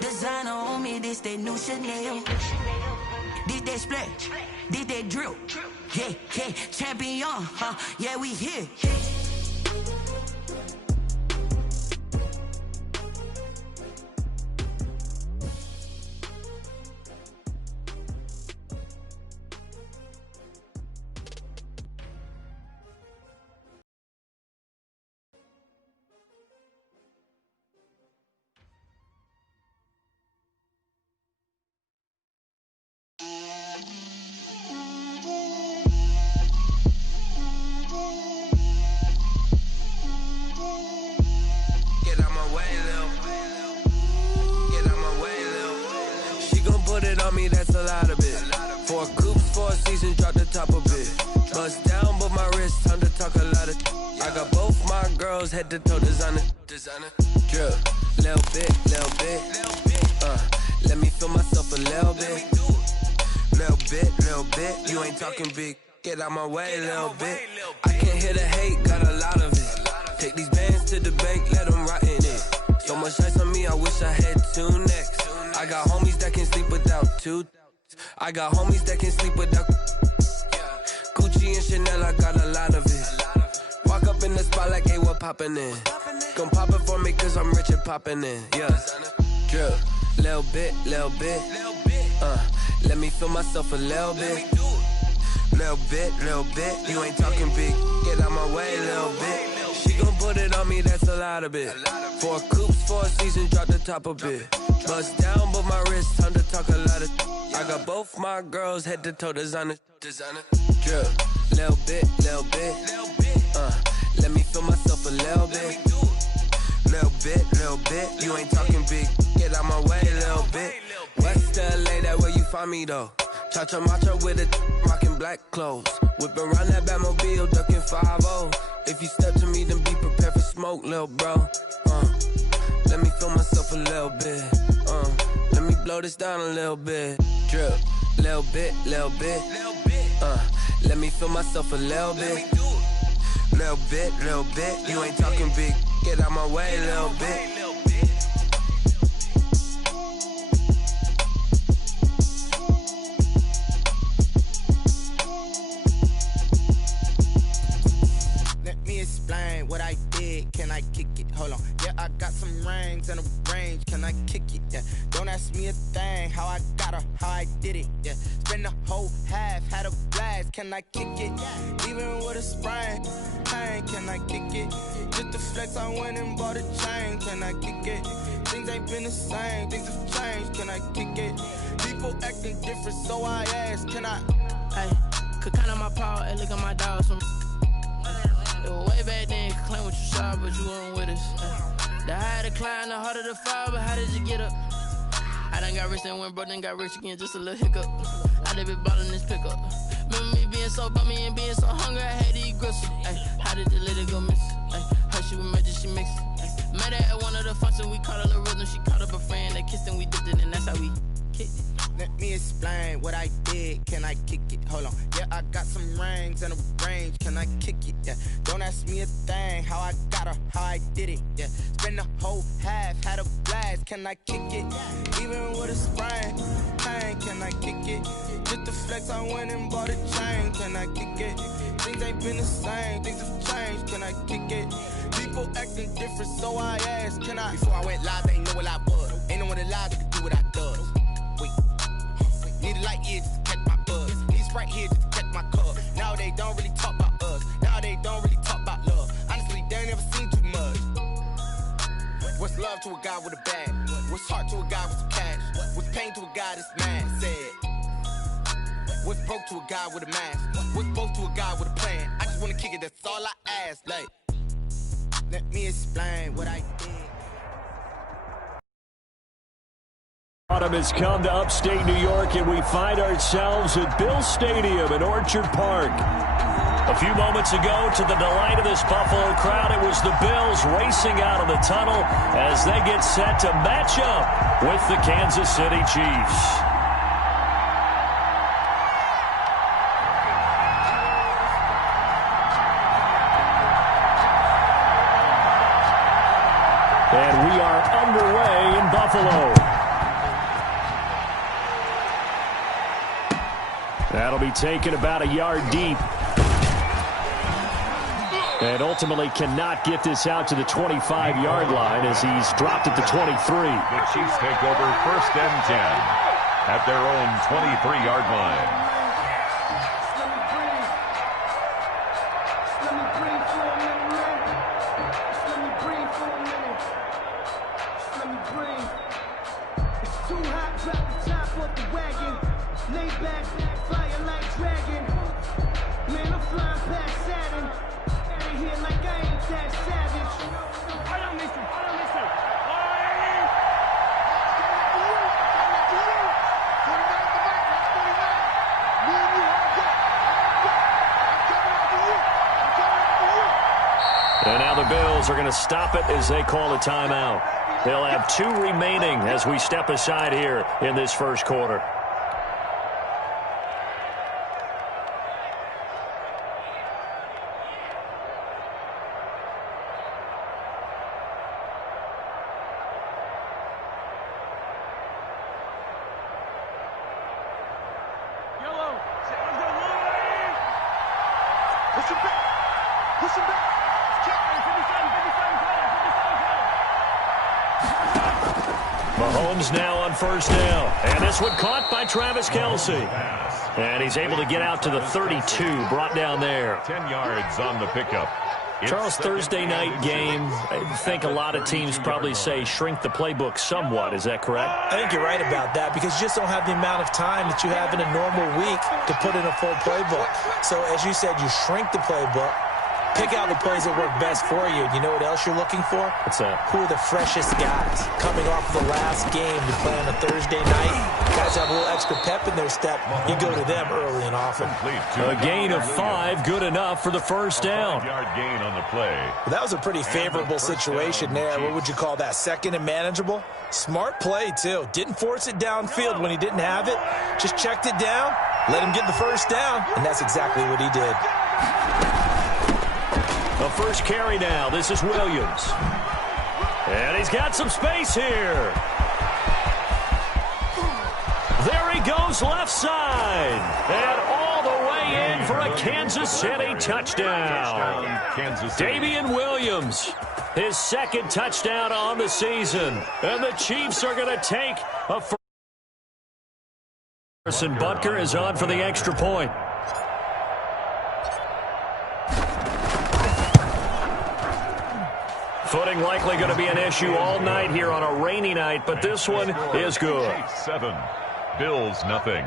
Designer on me, this that new Chanel. This that split, this that drill. Yeah, yeah, champion, huh? Yeah, we here. That's a lot of it. 4 coops, 4 seasons, drop the top of it. Bust down, but my wrist, time to talk a lot of. I got both my girls head to toe designer. Drip, little bit. Let me feel myself a little bit. Little bit. You ain't talking big. Get out my way, little bit. I can't hear the hate, got a lot of it. Take these bands to the bank, let them rot in it. So much ice on me, I wish I had 2 necks. I got homies that can sleep without 2. I got homies that can sleep without Gucci and Chanel, I got a lot of it. Walk up in the spot like, hey, what poppin' in? Gon' pop it for me cause I'm rich and poppin' in. Yeah, drip, little bit. Let me feel myself a little bit. Little bit. You ain't talking big, get out my way, little bit. She gon' put it on me, that's a lot of it. 4 coops, 4 seasons, drop the top of it. Bust down, but my wrist, time to talk a lot of. I got both my girls head to toe designer. Drip, little bit. Let me feel myself a little bit. Little bit. You ain't talking big, get out my way, little bit. West LA, that where you find me though. Cha-cha matcha with it, rocking black clothes. Whipping around that Batmobile, ducking 5-0. If you step to me, then be prepared for smoke, little bro. Let me feel myself a little bit. Let me blow this down a little bit. Drip, little bit. Let me feel myself a little bit. Little bit. You ain't talking big. Get out my way, little bit. Explain what I did, can I kick it? Hold on, yeah, I got some rings and a range, can I kick it? Yeah, don't ask me a thing, how I got her, how I did it. Yeah, spend the whole half, had a blast, can I kick it? Even with a sprain, pain, can I kick it? Just to flex, I went and bought a chain, can I kick it? Things ain't been the same, things have changed, can I kick it? People acting different, so I ask, can I? Hey, could count on my power, and look at my dogs from. Way back then, could claim what you saw, but you weren't with us. The higher the climb, the harder the fall, but how did you get up? I done got rich and went broke, then got rich again, just a little hiccup. I done been ballin' this pickup. Remember me being so bummy and being so hungry, I had to eat gristle. How did the lady go miss? Her she was magic, she mixed. Met her at one of the functions, we caught her the rhythm, she caught up a friend, they kissed and we dipped it, and that's how we kicked it. Let me explain what I did, can I kick it? Hold on, yeah, I got some rings and a range, can I kick it? Yeah, don't ask me a thing, how I got her, how I did it. Yeah, spend the whole half, had a blast, can I kick it? Even with a sprain, pain, can I kick it? Just to flex, I went and bought a chain, can I kick it? Things ain't been the same, things have changed, can I kick it? People acting different, so I asked, can I? Before I went live, they ain't know what I was. Ain't no one alive that could do what I does. Wait. Need a light here just to catch my buzz. Need Sprite here just to catch my cup. Now they don't really talk about us. Now they don't really talk about love. Honestly, they ain't never seen too much. What's love to a guy with a bag? What's heart to a guy with some cash? What's pain to a guy that's mad? Said. What's broke to a guy with a mask? What's both to a guy with a plan? I just wanna kick it, that's all I ask. Like, let me explain what I did. Autumn has come to upstate New York, and we find ourselves at Bill Stadium in Orchard Park. A few moments ago, to the delight of this Buffalo crowd, it was the Bills racing out of the tunnel as they get set to match up with the Kansas City Chiefs. And we are underway in Buffalo. That'll be taken about a yard deep. And ultimately cannot get this out to the 25-yard line as he's dropped at the 23. The Chiefs take over 1st and 10 at their own 23-yard line. And now the Bills are going to stop it as they call a timeout. They'll have 2 remaining as we step aside here in this first quarter. Mahomes now on 1st down. And this one caught by Travis Kelce. And he's able to get out to the 32, brought down there. 10 yards on the pickup. Charles, Thursday night game, I think a lot of teams probably say shrink the playbook somewhat. Is that correct? I think you're right about that because you just don't have the amount of time that you have in a normal week to put in a full playbook. So, as you said, you shrink the playbook. Pick out the plays that work best for you. You know what else you're looking for? What's that? Who are the freshest guys coming off the last game to play on a Thursday night? Guys have a little extra pep in their step. You go to them early and often. A gain of 5, good enough for the 1st down. 5-yard gain on the play. Well, that was a pretty favorable situation there. What would you call that? 2nd and manageable? Smart play, too. Didn't force it downfield when he didn't have it. Just checked it down, let him get the 1st down, and that's exactly what he did. The first carry now. This is Williams. And he's got some space here. There he goes left side. And all the way in for a Kansas City touchdown. Damian Williams, his 2nd touchdown on the season. And the Chiefs are going to take a first. Harrison Butker is on for the extra point. Footing likely going to be an issue all night here on a rainy night, but this one is good. 7, Bills nothing.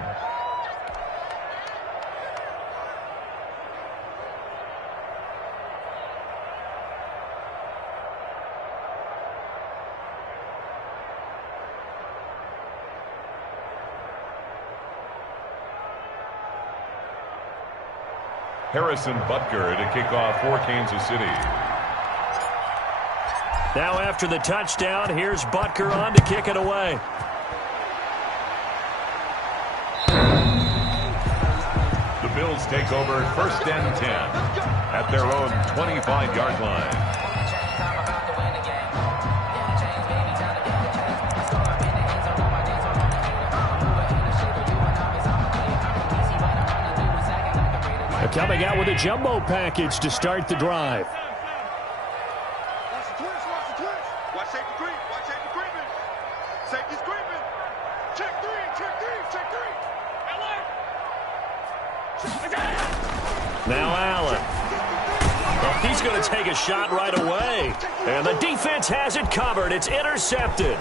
Harrison Butker to kick off for Kansas City. Now after the touchdown, here's Butker on to kick it away. The Bills take over 1st and 10 at their own 25-yard line. They're coming out with a jumbo package to start the drive. Now Allen. Well, he's going to take a shot right away. And the defense has it covered. It's intercepted.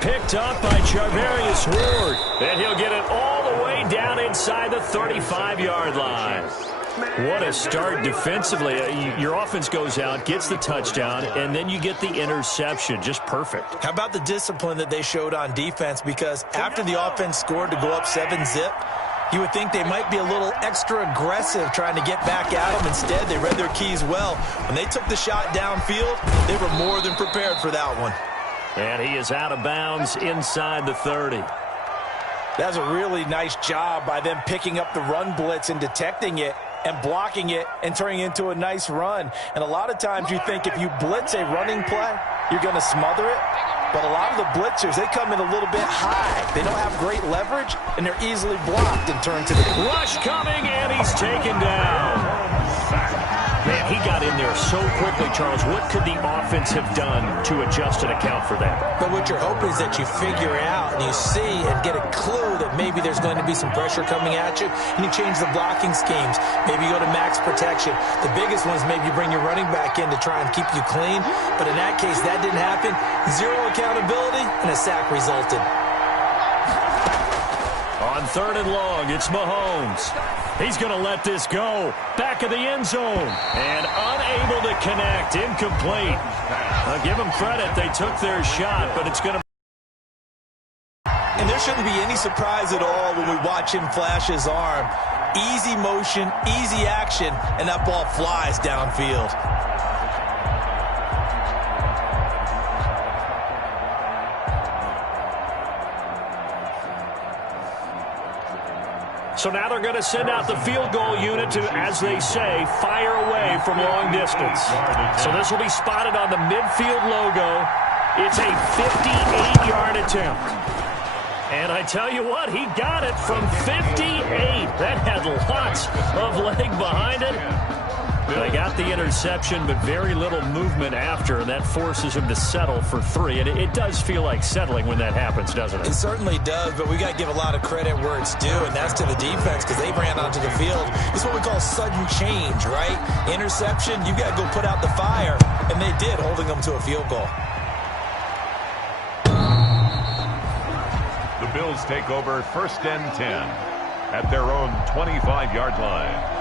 Picked up by Charvarius Ward. And he'll get it all the way down inside the 35-yard line. What a start defensively. Your offense goes out, gets the touchdown, and then you get the interception. Just perfect. How about the discipline that they showed on defense? Because after the offense scored to go up 7-zip, you would think they might be a little extra aggressive trying to get back at them. Instead, they read their keys well. When they took the shot downfield, they were more than prepared for that one. And he is out of bounds inside the 30. That's a really nice job by them picking up the run blitz and detecting it and blocking it and turning it into a nice run. And a lot of times you think if you blitz a running play, you're going to smother it. But a lot of the blitzers, they come in a little bit high. They don't have great leverage, and they're easily blocked and turned to the rush coming, and he's taken down. Man, he got in there so quickly, Charles. What could the offense have done to adjust and account for that? But what you're hoping is that you figure it out and you see and get a clue that maybe there's going to be some pressure coming at you, and you change the blocking schemes. Maybe you go to max protection. The biggest one is maybe you bring your running back in to try and keep you clean. But in that case, that didn't happen. Zero accountability, and a sack resulted. On 3rd and long, it's Mahomes. He's going to let this go. Back of the end zone. And unable to connect. Incomplete. I'll give them credit. They took their shot, but it's going to... And there shouldn't be any surprise at all when we watch him flash his arm. Easy motion, easy action, and that ball flies downfield. So now they're going to send out the field goal unit to, as they say, fire away from long distance. So this will be spotted on the midfield logo. It's a 58-yard attempt. And I tell you what, he got it from 58. That had lots of leg behind it. They got the interception, but very little movement after, and that forces him to settle for 3. And it does feel like settling when that happens, doesn't it? It certainly does, but we got to give a lot of credit where it's due, and that's to the defense because they ran onto the field. It's what we call sudden change, right? Interception, you got to go put out the fire, and they did, holding them to a field goal. The Bills take over 1st and 10 at their own 25-yard line.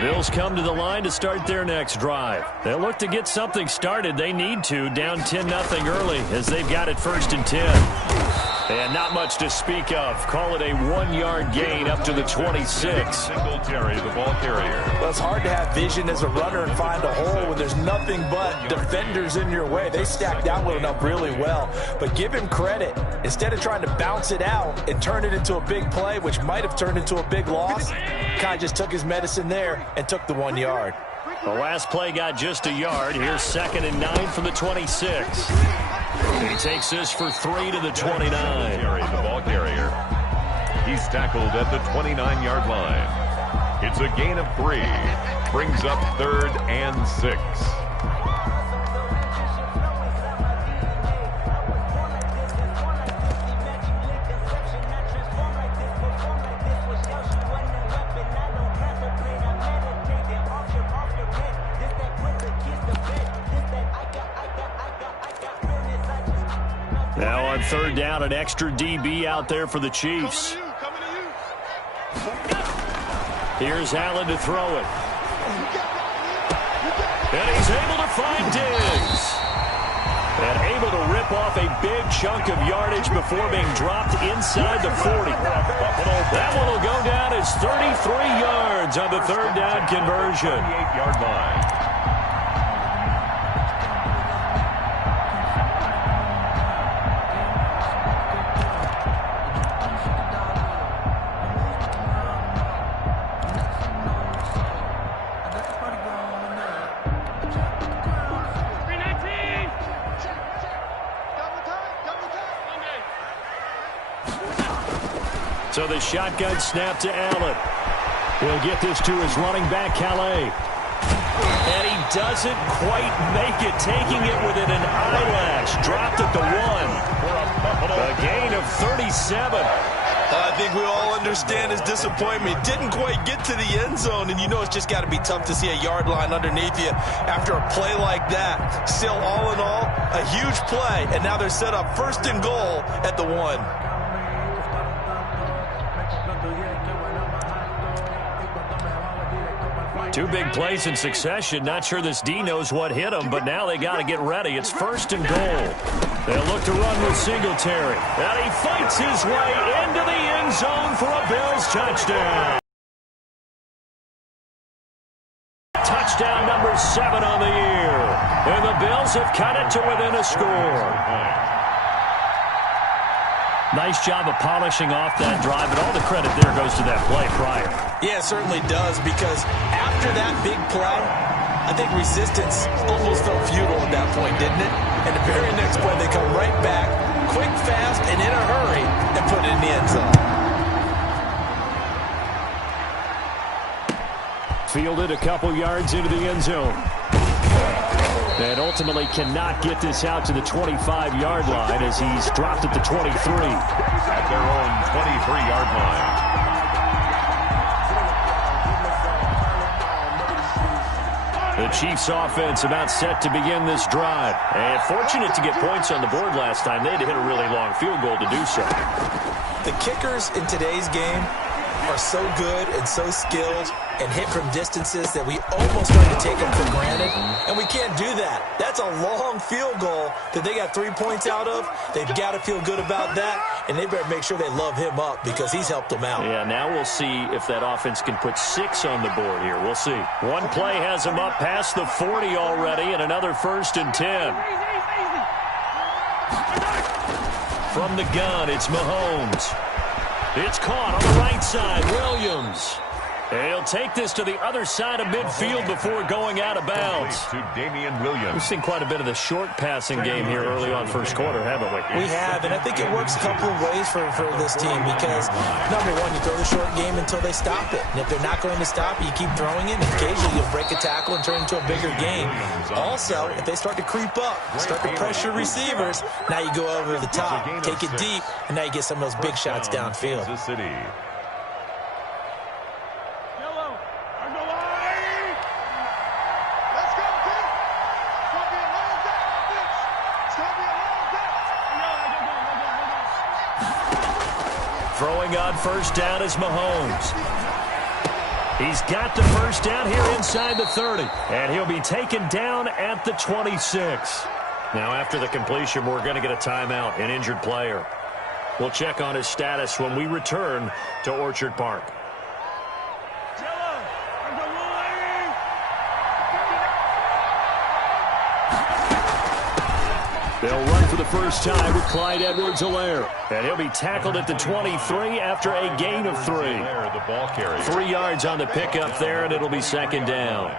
Bills come to the line to start their next drive. They'll look to get something started. They need to, down 10-0 early as they've got it 1st and 10. And not much to speak of. Call it a 1-yard gain up to the 26. Singletary, the ball carrier. Well, it's hard to have vision as a runner and find a hole when there's nothing but defenders in your way. They stacked that one up really well. But give him credit. Instead of trying to bounce it out and turn it into a big play, which might have turned into a big loss, kind of just took his medicine there and took the 1 yard. The last play got just a yard. Here's 2nd and 9 from the 26. He takes this for 3 to the 29. The ball carrier. He's tackled at the 29-yard line. It's a gain of 3. Brings up 3rd and 6. Now on 3rd down, an extra DB out there for the Chiefs. Here's Allen to throw it. And he's able to find Diggs. And able to rip off a big chunk of yardage before being dropped inside the 40. That one will go down as 33 yards on the 3rd down conversion. 28-yard line. So the shotgun snap to Allen. He'll get this to his running back, Calais. And he doesn't quite make it, taking it within an eyelash. Dropped at the 1. A gain of 37. I think we all understand his disappointment. Didn't quite get to the end zone, and you know it's just got to be tough to see a yard line underneath you after a play like that. Still, all in all, a huge play, and now they're set up 1st and goal at the 1. Two big plays in succession. Not sure this D knows what hit him, but now they got to get ready. It's 1st and goal. They'll look to run with Singletary. And he fights his way into the end zone for a Bills touchdown. Touchdown number 7 on the year. And the Bills Bills have cut it to within a score. Nice job of polishing off that drive, and all the credit there goes to that play prior. Yeah, it certainly does, because after that big play, I think resistance almost felt futile at that point, didn't it? And the very next play, they come right back, quick, fast, and in a hurry, and put it in the end zone. Fielded a couple yards into the end zone. And ultimately cannot get this out to the 25-yard line as he's dropped at the 23. At their own 23-yard line. The Chiefs offense about set to begin this drive. And fortunate to get points on the board last time. They had to hit a really long field goal to do so. The kickers in today's game are so good and so skilled and hit from distances that we almost start to take them for granted, and we can't do that. That's a long field goal that they got 3 points out of. They've got to feel good about that, and they better make sure they love him up because he's helped them out. Yeah, now we'll see if that offense can put 6 on the board here. We'll see. One play has them up past the 40 already, and another 1st and 10. From the gun, it's Mahomes. It's caught on the right side. Williams. He'll take this to the other side of midfield before going out of bounds. To Damian Williams. We've seen quite a bit of the short passing game here early on first quarter, haven't we? We have, and I think it works a couple of ways for this team because, number one, you throw the short game until they stop it. And if they're not going to stop it, you keep throwing it, and occasionally you'll break a tackle and turn it into a bigger game. Also, if they start to creep up, start to pressure receivers, now you go over the top, take it deep, and now you get some of those big shots downfield. Kansas City. Throwing on first down is Mahomes. He's got the first down here inside the 30. And he'll be taken down at the 26. Now after the completion, we're going to get a timeout, an injured player. We'll check on his status when we return to Orchard Park. They'll run for the first time with Clyde Edwards-Helaire. And he'll be tackled at the 23 after a gain of 3. The ball carrier. 3 yards on the pickup there, and it'll be second down.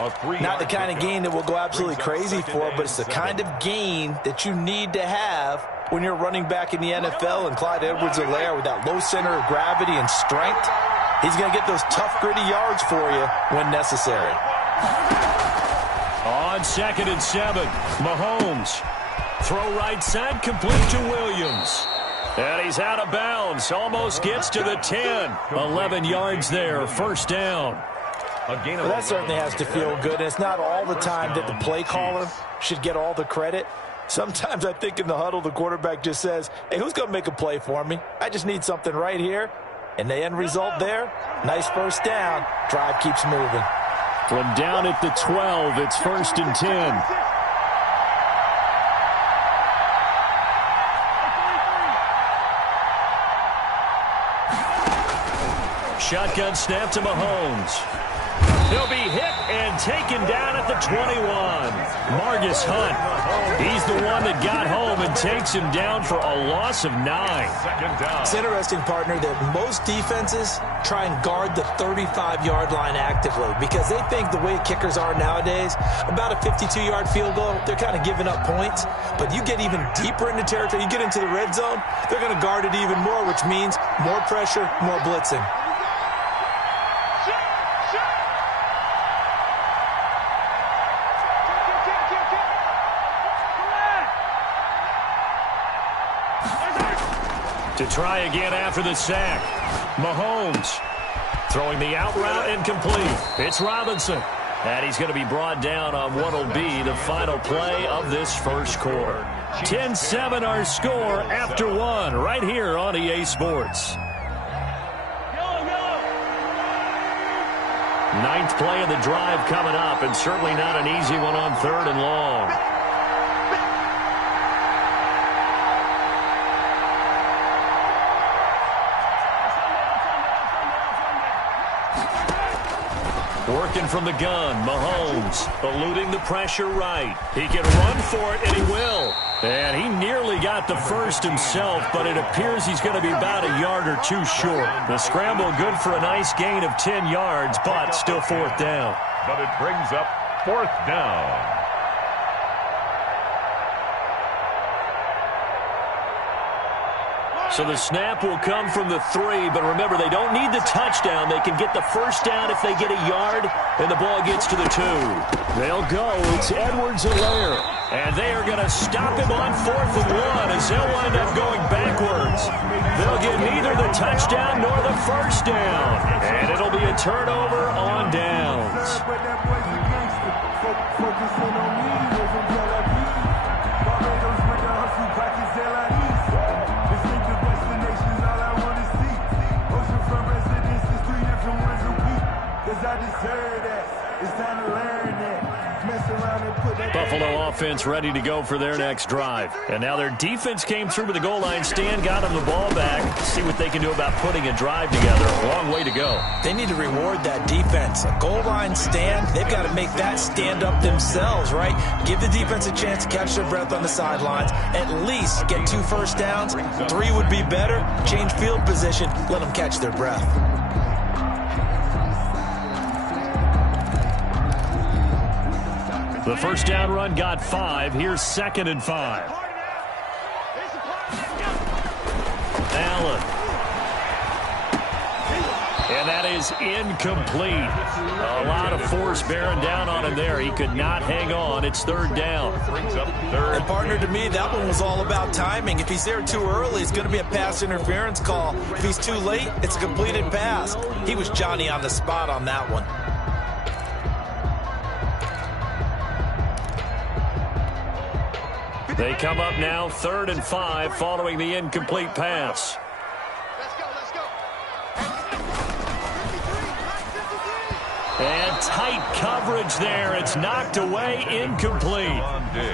Not the kind of gain that we'll go absolutely crazy for, but it's the kind of gain that you need to have when you're running back in the NFL. And Clyde Edwards-Helaire, with that low center of gravity and strength, he's going to get those tough, gritty yards for you when necessary. On 2nd and 7, Mahomes. Throw right side, complete to Williams. And he's out of bounds. Almost gets to the 10. 11 yards there, first down. Well, that certainly has to feel good. And it's not all the time that the play caller should get all the credit. Sometimes I think in the huddle, the quarterback just says, hey, who's going to make a play for me? I just need something right here. And the end result there, nice first down. Drive keeps moving. From down at the 12, it's 1st and 10. Shotgun snap to Mahomes. He'll be hit and taken down at the 21. Margus Hunt. He's the one that got home and takes him down for a loss of 9. Second down. It's interesting, partner, that most defenses try and guard the 35-yard line actively because they think the way kickers are nowadays, about a 52-yard field goal, they're kind of giving up points. But you get even deeper into territory, you get into the red zone, they're going to guard it even more, which means more pressure, more blitzing. To try again after the sack. Mahomes throwing the out route incomplete. It's Robinson. And he's going to be brought down on what will be the final play of this first quarter. 10-7 our score after 1 right here on EA Sports. 9th play of the drive coming up, and certainly not an easy one on 3rd and long. working from the gun. Mahomes eluding the pressure right. He can run for it, and he will. And he nearly got the first himself, but it appears he's going to be about a yard or two short. The scramble good for a nice gain of 10 yards, but still fourth down. But it brings up fourth down. So the snap will come from the 3, but remember, they don't need the touchdown. They can get the first down if they get a yard, and the ball gets to the 2. They'll go. It's Edwards-Helaire. And they are going to stop him on 4th and 1 as they'll wind up going backwards. They'll get neither the touchdown nor the first down. And it'll be a turnover on downs. Buffalo offense ready to go for their next drive. And now their defense came through with the goal line stand, got them the ball back. See what they can do about putting a drive together. A long way to go. They need to reward that defense. A goal line stand, they've got to make that stand up themselves, right? Give the defense a chance to catch their breath on the sidelines. At least get 2 first downs. 3 would be better. Change field position. Let them catch their breath. The first down run got 5. Here's 2nd and 5. Allen. And that is incomplete. A lot of force bearing down on him there. He could not hang on. It's 3rd down. Brings up 3rd. And partner, to me, that one was all about timing. If he's there too early, it's going to be a pass interference call. If he's too late, it's a completed pass. He was Johnny on the spot on that one. They come up now 3rd and 5 following the incomplete pass. And tight coverage there. It's knocked away, incomplete.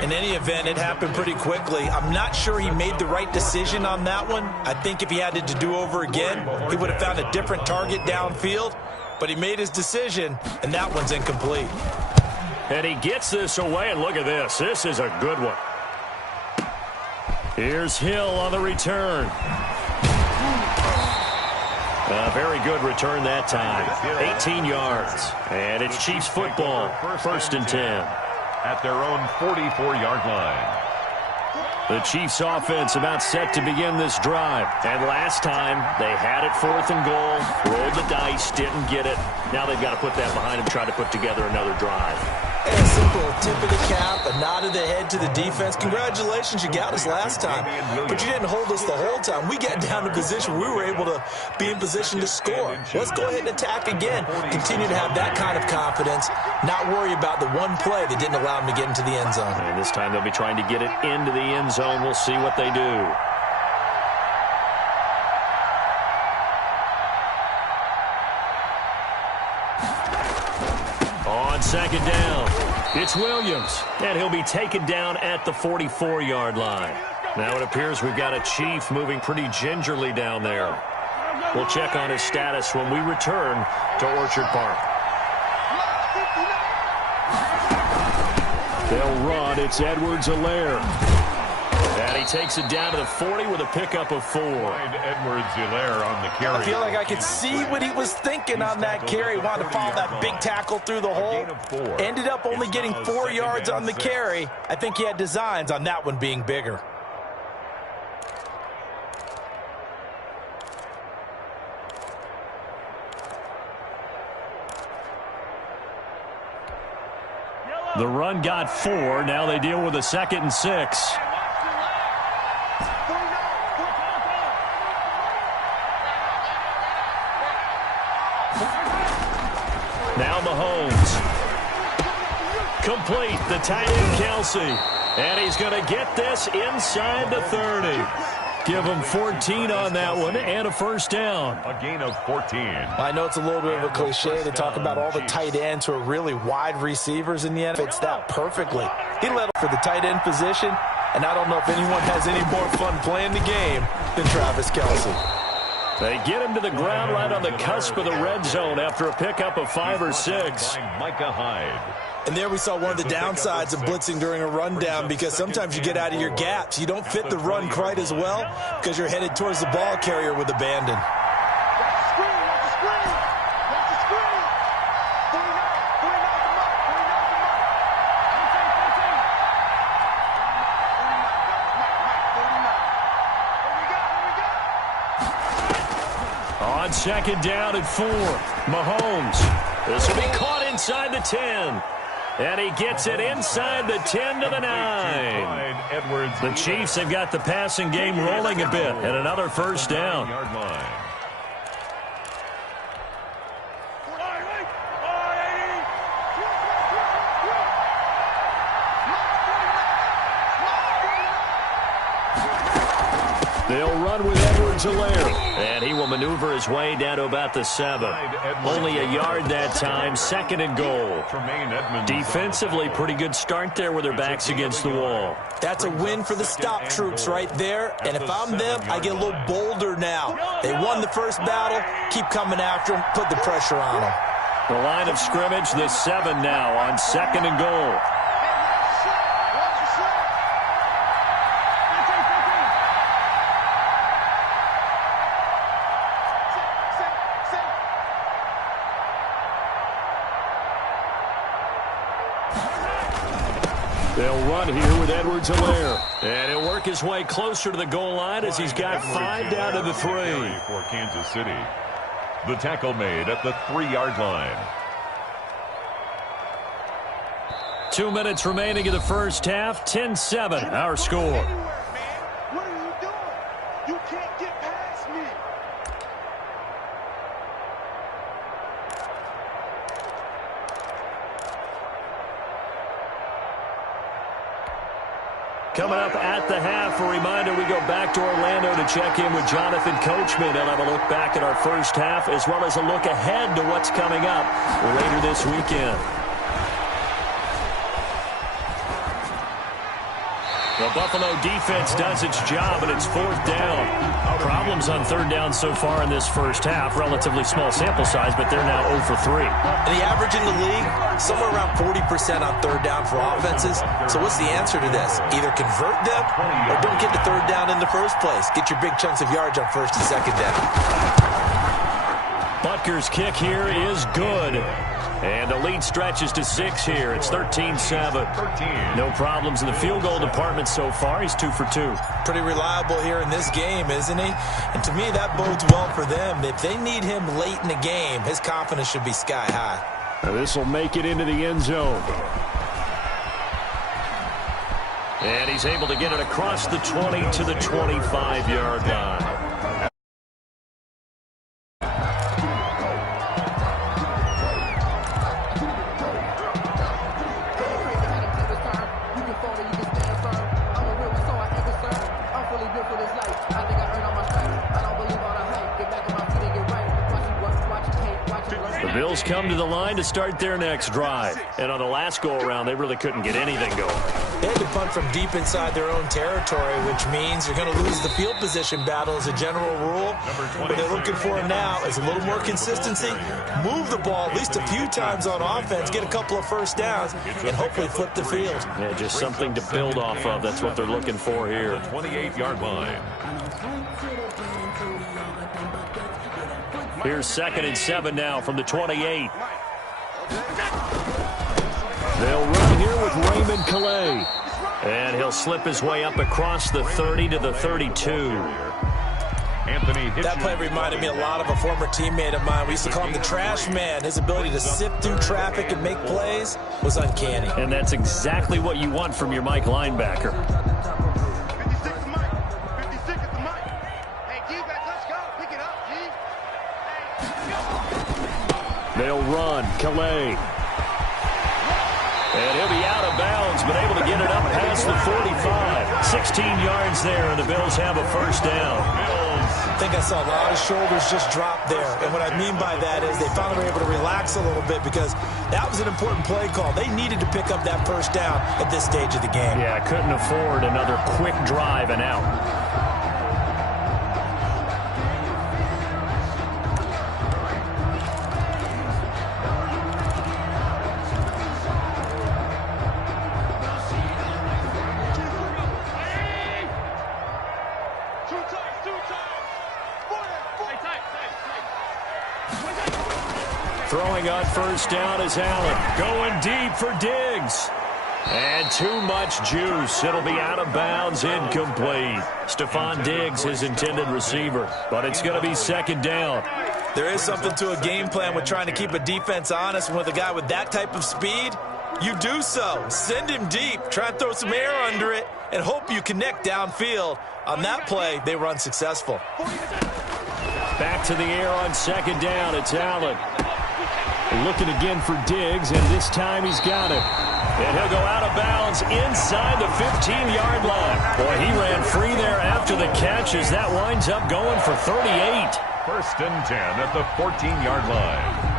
In any event, it happened pretty quickly. I'm not sure he made the right decision on that one. I think if he had to do over again, he would have found a different target downfield. But he made his decision, and that one's incomplete. And he gets this away, and look at this. This is a good one. Here's Hill on the return. A very good return that time. 18 yards. And it's Chiefs football. 1st and 10. At their own 44-yard line. The Chiefs offense about set to begin this drive. And last time, they had it 4th and goal, rolled the dice, didn't get it. Now they've got to put that behind them, try to put together another drive. And a simple tip of the cap, a nod of the head to the defense. Congratulations, you got us last time. But you didn't hold us the whole time. We got down to position. We were able to be in position to score. Let's go ahead and attack again. Continue to have that kind of confidence. Not worry about the one play that didn't allow them to get into the end zone. And this time they'll be trying to get it into the end zone. We'll see what they do. On 2nd down, it's Williams, and he'll be taken down at the 44-yard line. Now it appears we've got a Chief moving pretty gingerly down there. We'll check on his status when we return to Orchard Park. They'll run. It's Edwards-Helaire. And he takes it down to the 40 with a pickup of 4. Edwards-Helaire on the carry. I feel like I could see what he was thinking on that carry. Wanted to follow that big tackle through the hole. Ended up only getting 4 yards on the carry. I think he had designs on that one being bigger. The run got 4. Now they deal with a 2nd and 6. Now Mahomes. Complete. The tight end, Kelsey. And he's going to get this inside the 30. Give him 14 on that one and a first down. A gain of 14. I know it's a little bit of a cliche to talk about all the tight ends who are really wide receivers in the NFL. Fits that perfectly. He led for the tight end position, and I don't know if anyone has any more fun playing the game than Travis Kelce. They get him to the ground right on the cusp of the red zone after a pickup of 5 or 6. Micah Hyde. And there we saw one of the downsides of blitzing during a rundown, because sometimes you get out of your gaps. You don't fit the run quite as well because you're headed towards the ball carrier with abandon. On second down at 4, Mahomes. This will be caught inside the 10. And he gets it inside the 10 to the 9. The Chiefs have got the passing game rolling a bit, and another first down. They'll run with Edwards-Helaire, and he will maneuver his way down to about the 7. Only a yard that time, 2nd and goal. Defensively, pretty good start there with their backs against the wall. That's a win for the stop troops right there, and if I'm them, I get a little bolder now. They won the first battle, keep coming after them, put the pressure on them. The line of scrimmage, the 7 now on 2nd and goal. They'll run here with Edwards-Helaire. And he'll work his way closer to the goal line as he's got 5 down to the 3. For Kansas City. The tackle made at the 3-yard line. 2 minutes remaining in the first half. 10-7, our score. What are you doing? You can't get past me. Coming up at the half, a reminder, we go back to Orlando to check in with Jonathan Coachman and have a look back at our first half, as well as a look ahead to what's coming up later this weekend. The Buffalo defense does its job, and it's 4th down. Problems on 3rd down so far in this first half. Relatively small sample size, but they're now 0 for 3. And the average in the league, somewhere around 40% on 3rd down for offenses. So what's the answer to this? Either convert them or don't get to 3rd down in the first place. Get your big chunks of yards on 1st and 2nd down. Butker's kick here is good. And the lead stretches to 6 here. It's 13-7. No problems in the field goal department so far. He's 2 for 2. Pretty reliable here in this game, isn't he? And to me, that bodes well for them. If they need him late in the game, his confidence should be sky high. Now this will make it into the end zone. And he's able to get it across the 20 to the 25-yard line. Bills come to the line to start their next drive. And on the last go-around, they really couldn't get anything going. They had to punt from deep inside their own territory, which means you're going to lose the field position battle as a general rule. What they're looking for now is a little more consistency, move the ball at least a few times on offense, get a couple of first downs, and hopefully flip the field. Yeah, just something to build off of. That's what they're looking for here. 28-yard line. Here's 2nd and 7 now from the 28. They'll run here with Raymond Calais. And he'll slip his way up across the 30 to the 32. That play reminded me a lot of a former teammate of mine. We used to call him the trash man. His ability to sift through traffic and make plays was uncanny. And that's exactly what you want from your Mike linebacker. They'll run. Calais. And he'll be out of bounds, but able to get it up past the 45. 16 yards there, and the Bills have a first down. I think I saw a lot of shoulders just drop there. And what I mean by that is they finally were able to relax a little bit because that was an important play call. They needed to pick up that first down at this stage of the game. Yeah, couldn't afford another quick drive and out. Throwing on first down is Allen. Going deep for Diggs. And too much juice. It'll be out of bounds, incomplete. Stephon Diggs, his intended receiver. But it's going to be second down. There is something to a game plan with trying to keep a defense honest. And with a guy with that type of speed, you do so. Send him deep. Try and throw some air under it and hope you connect downfield. On that play, they were unsuccessful. Back to the air on second down. It's Allen. Looking again for Diggs, and this time he's got it. And he'll go out of bounds inside the 15-yard line. Boy, he ran free there after the catch as that winds up going for 38. First and 10 at the 14-yard line.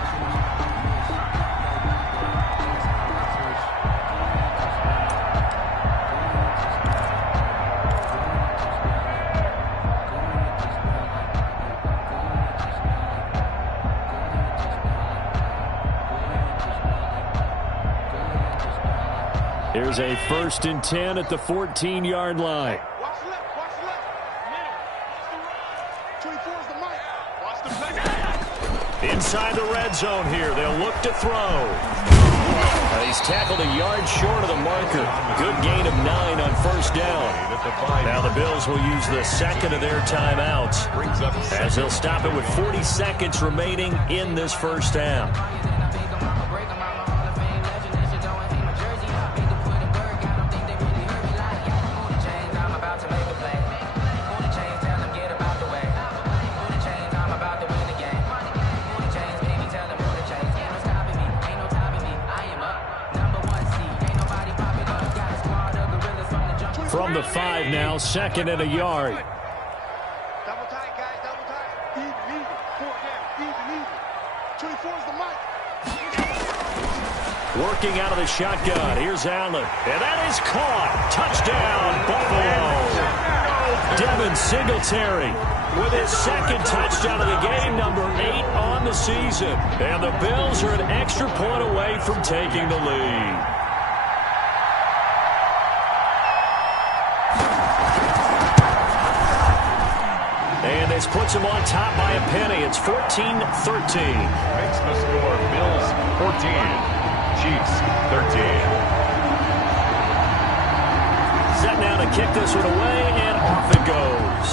Here's a first and 10 at the 14-yard line. Watch left, watch left. 24 is the mic. Watch the play. Inside the red zone here. They'll look to throw. He's tackled a yard short of the marker. Good gain of 9 on first down. Now the Bills will use the second of their timeouts as they'll stop it with 40 seconds remaining in this first half. From the 5 now, second and a yard. Double tight, guys, double tight. Even. 4 down, even. 24 is the mic. Working out of the shotgun. Here's Allen. And that is caught. Touchdown, Buffalo. Devin Singletary with his second touchdown of the game, number 8 on the season. And the Bills are an extra point away from taking the lead. And this puts him on top by a penny. It's 14-13. Makes the score Bills 14, Chiefs 13. Set now to kick this one away, and off it goes.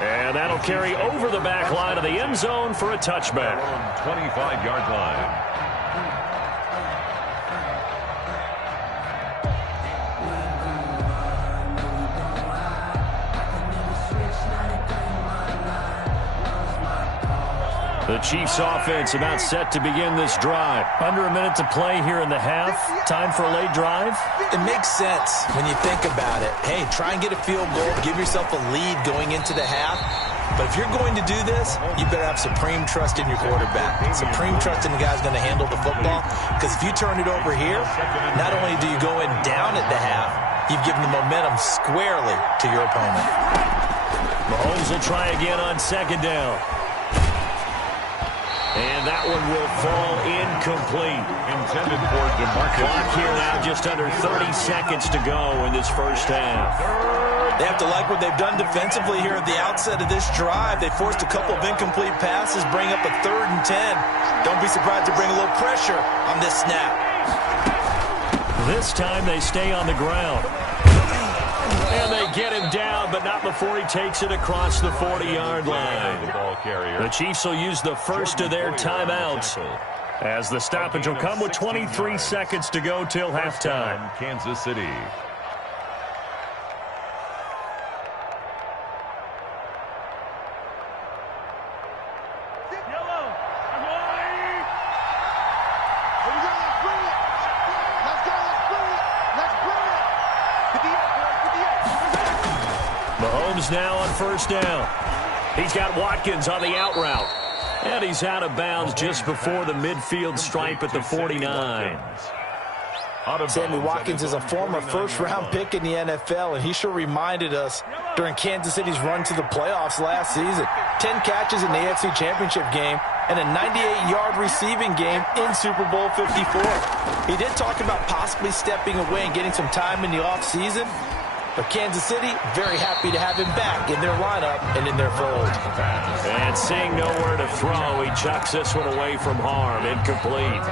And that'll carry over the back line of the end zone for a touchback. 25-yard line. The Chiefs offense about set to begin this drive. Under a minute to play here in the half. Time for a late drive. It makes sense when you think about it. Hey, try and get a field goal. Give yourself a lead going into the half. But if you're going to do this, you better have supreme trust in your quarterback. Supreme trust in the guy's going to handle the football. Because if you turn it over here, not only do you go in down at the half, you've given the momentum squarely to your opponent. Mahomes will try again on second down. And that one will fall incomplete. Intended for DeMarcus. Clock here now, just under 30 seconds to go in this first half. They have to like what they've done defensively here at the outset of this drive. They forced a couple of incomplete passes, bring up a 3rd and 10. Don't be surprised to bring a little pressure on this snap. This time they stay on the ground. And they get him down, but not before he takes it across the 40-yard line. The Chiefs will use the first of their timeouts as the stoppage will come with 23 seconds to go till halftime. Kansas City. Mahomes now on first down. He's got Watkins on the out route. And he's out of bounds just before the midfield stripe at the 49. Sammy Watkins is a former first-round pick in the NFL, and he sure reminded us during Kansas City's run to the playoffs last season. 10 catches in the AFC Championship game and a 98-yard receiving game in Super Bowl 54. He did talk about possibly stepping away and getting some time in the offseason. But Kansas City, very happy to have him back in their lineup and in their fold. And seeing nowhere to throw, he chucks this one away from harm. Incomplete.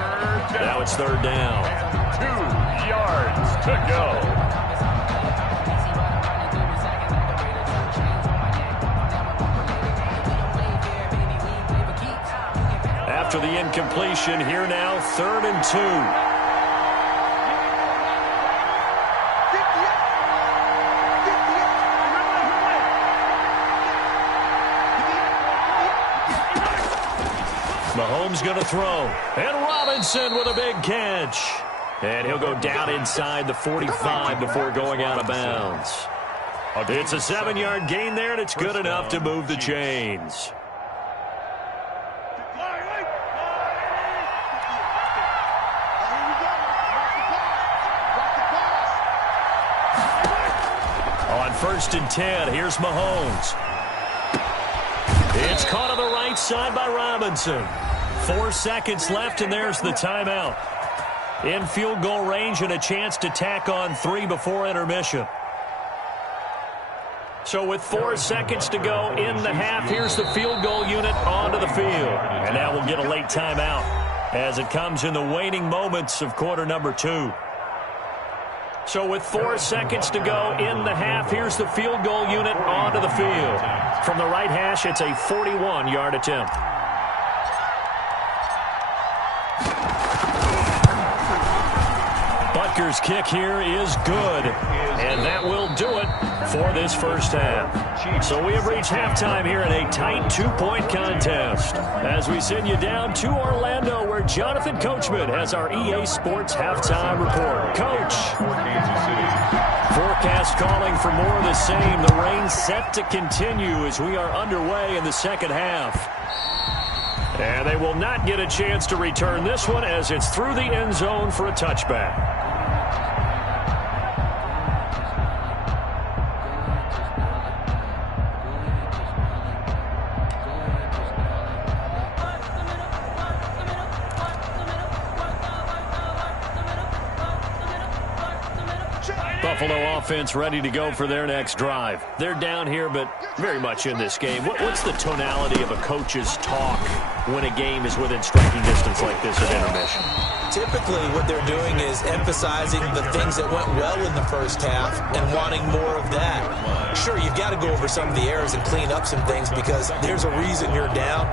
Now it's third down. 2 yards to go. After the incompletion, here now, 3rd and 2. Mahomes going to throw. And Robinson with a big catch. And he'll go down inside the 45 before going out of bounds. It's a 7-yard gain there, and it's good enough to move the chains. On 1st and 10, here's Mahomes. It's caught on the right side by Robinson. 4 seconds left, and there's the timeout. In field goal range and a chance to tack on 3 before intermission. So with 4 seconds to go in the half, here's the field goal unit onto the field. And now we'll get a late timeout as it comes in the waning moments of quarter number 2. So with 4 seconds to go in the half, here's the field goal unit onto the field. From the right hash, it's a 41-yard attempt. Butker's kick here is good, and that will do it for this first half. So we have reached halftime here in a tight 2-point contest as we send you down to Orlando, where Jonathan Coachman has our EA Sports halftime report. Coach. Forecast calling for more of the same. The rain set to continue as we are underway in the second half. And they will not get a chance to return this one as it's through the end zone for a touchback. Buffalo offense ready to go for their next drive. They're down here, but very much in this game. What's the tonality of a coach's talk when a game is within striking distance like this at intermission? Typically, what they're doing is emphasizing the things that went well in the first half and wanting more of that. Sure, you've got to go over some of the errors and clean up some things because there's a reason you're down.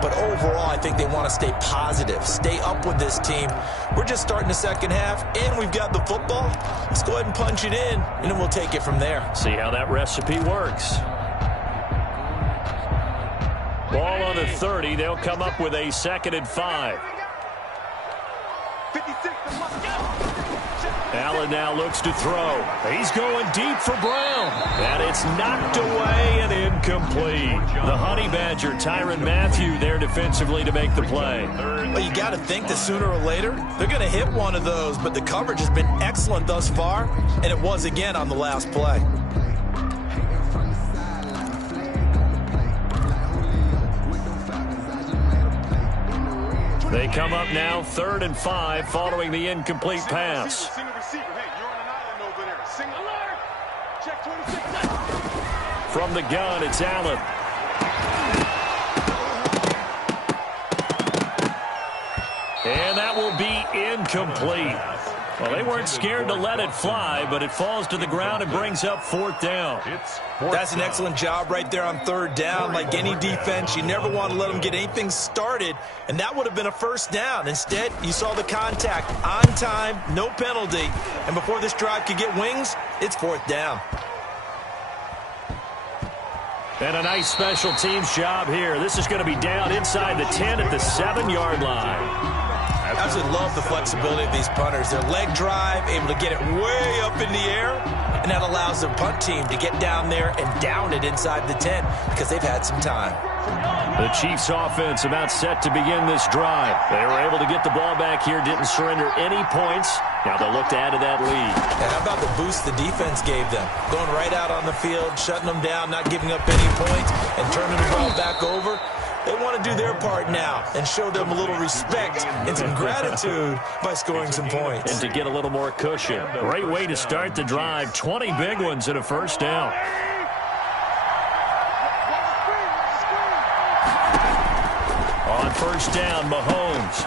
But overall, I think they want to stay positive, stay up with this team. We're just starting the second half, and we've got the football. Let's go ahead and punch it in, and then we'll take it from there. See how that recipe works. Ball on the 30. They'll come up with a 2nd and 5. Allen now looks to throw. He's going deep for Brown. And it's knocked away and incomplete. The Honey Badger, Tyrann Mathieu, there defensively to make the play. Well, you got to think that sooner or later, they're going to hit one of those. But the coverage has been excellent thus far, and it was again on the last play. They come up now 3rd and 5 following the incomplete pass. From the gun, it's Allen. And that will be incomplete. Well, they weren't scared to let it fly, but it falls to the ground and brings up 4th down. That's an excellent job right there on 3rd down. Like any defense, you never want to let them get anything started, and that would have been a 1st down. Instead, you saw the contact on time, no penalty, and before this drive could get wings, it's 4th down. And a nice special teams job here. This is going to be down inside the 10 at the 7-yard line. I absolutely love the flexibility of these punters. Their leg drive, able to get it way up in the air, and that allows their punt team to get down there and down it inside the 10 because they've had some time. The Chiefs offense about set to begin this drive. They were able to get the ball back here, didn't surrender any points. Now they'll look to add to that lead. And how about the boost the defense gave them? Going right out on the field, shutting them down, not giving up any points, and turning the ball back over. They want to do their part now and show them a little respect and some gratitude by scoring some points. And to get a little more cushion. Great way to start the drive. 20 big ones and a first down. On first down, Mahomes.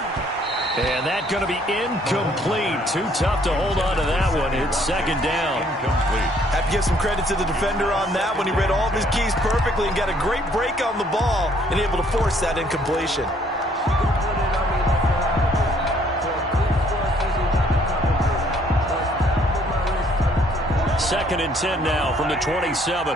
And that's going to be incomplete. Too tough to hold on to that one. It's second down. Incomplete. Have to give some credit to the defender on that when he read all of his keys perfectly and got a great break on the ball and able to force that incompletion. Second and 10 now from the 27.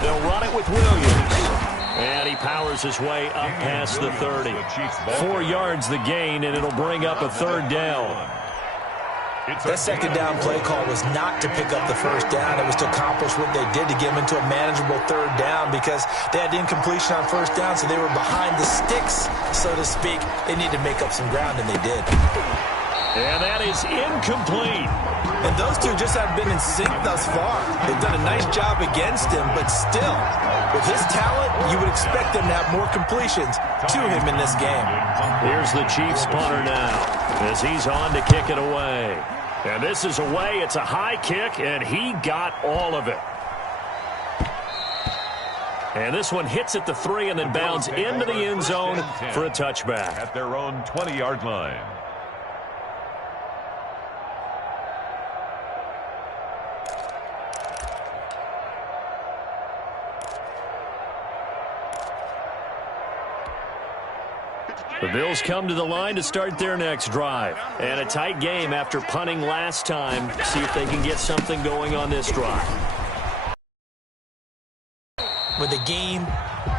They'll run it with Williams. And he powers his way up past the 30. 4 yards the gain, and it'll bring up a third down. That second down play call was not to pick up the first down. It was to accomplish what they did to get them into a manageable third down because they had incompletion on first down, so they were behind the sticks, so to speak. They needed to make up some ground, and they did. And that is incomplete. And those two just haven't been in sync thus far. They've done a nice job against him, but still, with his talent, you would expect them to have more completions to him in this game. Here's the Chiefs punter now as he's on to kick it away. And this is away. It's a high kick, and he got all of it. And this one hits at the 3 and then bounds into the end zone for a touchback. At their own 20-yard line. The Bills come to the line to start their next drive. And a tight game after punting last time. See if they can get something going on this drive. With the game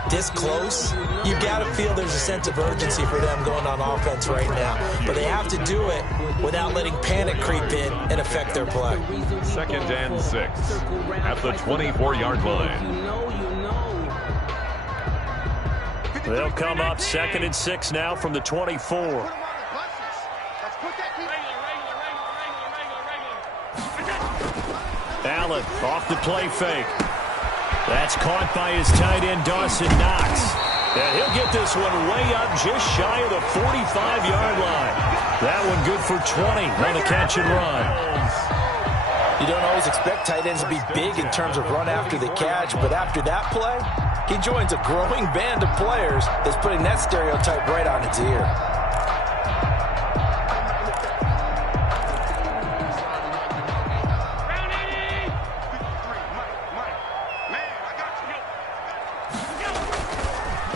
this close, you got to feel there's a sense of urgency for them going on offense right now. But they have to do it without letting panic creep in and affect their play. 2nd and 6 at the 24-yard line. They'll come up 2nd and 6 now from the 24. Allen off the play fake. That's caught by his tight end, Dawson Knox. And he'll get this one way up just shy of the 45-yard line. That one good for 20 on the catch and run. You don't always expect tight ends to be big in terms of run after the catch, but after that play, he joins a growing band of players that's putting that stereotype right on its ear.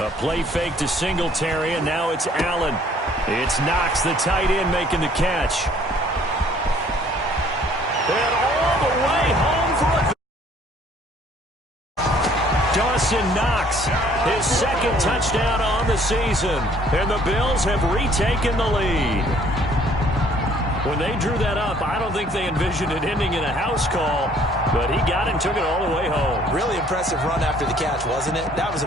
A play fake to Singletary, and now it's Allen. It's Knox, the tight end, making the catch. And all the way home for a... Dawson Knox, his second touchdown on the season. And the Bills have retaken the lead. When they drew that up, I don't think they envisioned it ending in a house call, but he got it and took it all the way home. Really impressive run after the catch, wasn't it? That was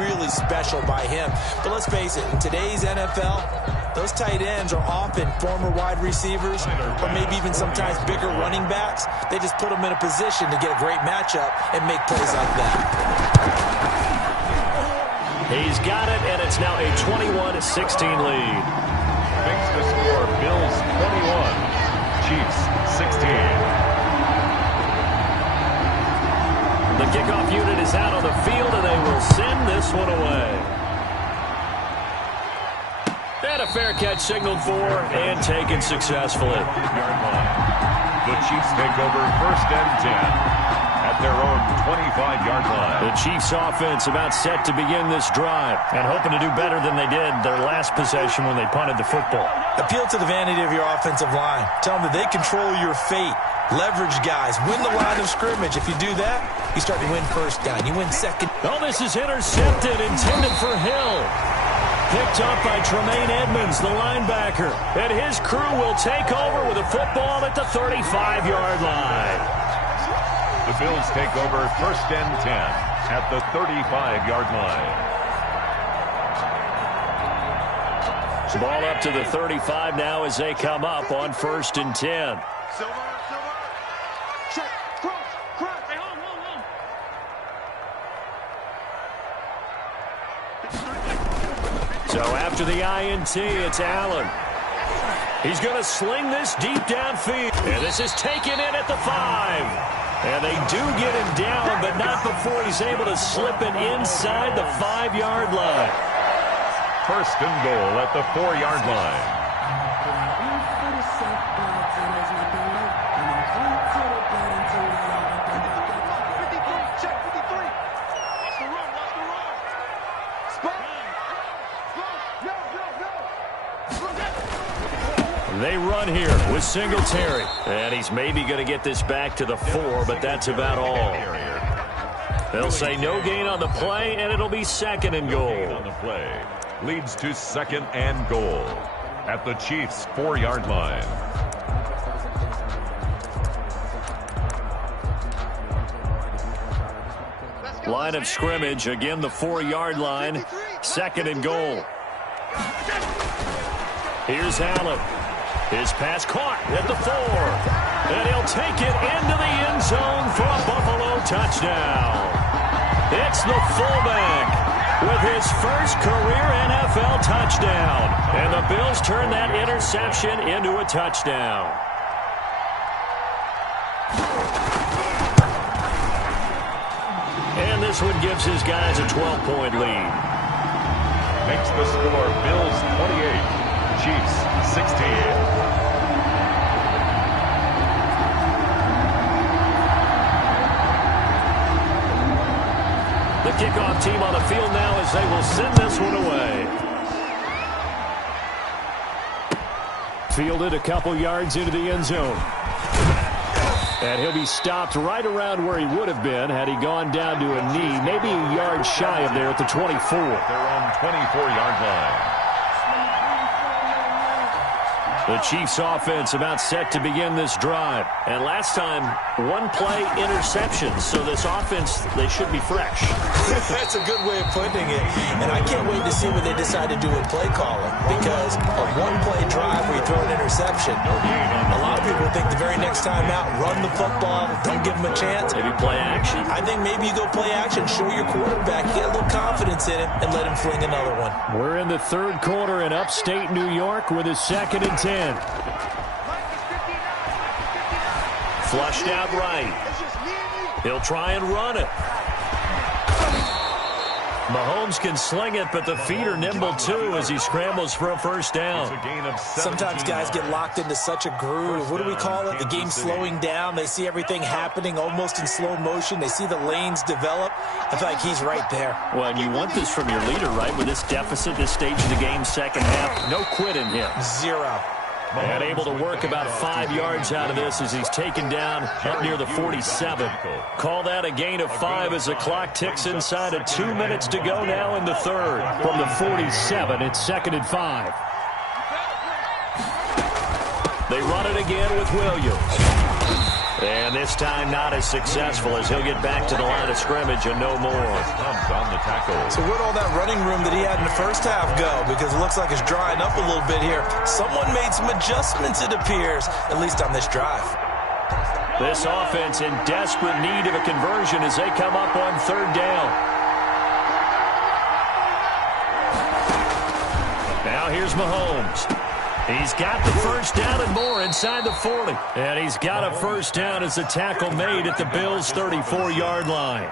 really special by him. But let's face it, in today's NFL, those tight ends are often former wide receivers or maybe even sometimes bigger running backs. They just put them in a position to get a great matchup and make plays like that. He's got it, and it's now a 21-16 lead. Makes the score Bills 21, Chiefs 16. The kickoff unit is out on the field, and they will send this one away. And a fair catch signaled for and taken successfully. The Chiefs take over 1st and 10 at their own 25-yard line. The Chiefs offense about set to begin this drive and hoping to do better than they did their last possession when they punted the football. Appeal to the vanity of your offensive line. Tell them that they control your fate. Leverage guys. Win the line of scrimmage. If you do that, you start to win first down. You win second. Oh, this is intercepted, intended for Hill. Picked up by Tremaine Edmonds, the linebacker. And his crew will take over with a football at the 35-yard line. The Bills take over 1st and 10 at the 35-yard line. Ball up to the 35 now as they come up on 1st and 10. Silver. Check. Cross. Hey, hold on. So after the INT, it's Allen. He's going to sling this deep downfield. And this is taken in at the 5. And they do get him down, but not before he's able to slip it inside the 5-yard line. 1st and goal at the 4-yard line. They run here with Singletary. And he's maybe going to get this back to the 4, but that's about all. They'll say no gain on the play, and it'll be 2nd and goal. On the play leads to 2nd and goal at the Chiefs' 4-yard line. Line of scrimmage, again the 4-yard line, 2nd and goal. Here's Allen. His pass caught at the 4. And he'll take it into the end zone for a Buffalo touchdown. It's the fullback with his first career NFL touchdown. And the Bills turn that interception into a touchdown. And this one gives his guys a 12-point lead. Makes the score Bills 28, Chiefs 16. The kickoff team on the field now as they will send this one away. Fielded a couple yards into the end zone. And he'll be stopped right around where he would have been had he gone down to a knee, maybe a yard shy of there at the 24. Their own 24-yard line. The Chiefs offense about set to begin this drive. And last time, 1-play interception. So this offense, they should be fresh. That's a good way of putting it. And I can't wait to see what they decide to do with play calling. Because a 1-play drive where you throw an interception, a lot of people think the very next time out, run the football, don't give them a chance. Maybe play action. I think maybe you go play action, show your quarterback, get a little confidence in him, and let him fling another one. We're in the 3rd quarter in upstate New York with a 2nd and 10. Flushed out right. He'll try and run it. Mahomes can sling it, but the feet are nimble too as he scrambles for a first down. Sometimes guys get locked into such a groove. What do we call it? The game slowing down. They see everything happening almost in slow motion. They see the lanes develop. I feel like he's right there. Well, and you want this from your leader, right? With this deficit, this stage of the game, second half, no quit in him. Zero. And able to work about 5 yards out of this as he's taken down up near the 47. Call that a gain of 5 as the clock ticks inside of 2 minutes to go now in the 3rd. From the 47, it's 2nd and 5. They run it again with Williams. And this time not as successful as he'll get back to the line of scrimmage and no more. On the tackle. So where'd all that running room that he had in the first half go? Because it looks like it's drying up a little bit here. Someone made some adjustments, it appears, at least on this drive. This offense in desperate need of a conversion as they come up on 3rd down. Now here's Mahomes. He's got the first down and more inside the 40. And he's got a first down as the tackle made at the Bills' 34-yard line.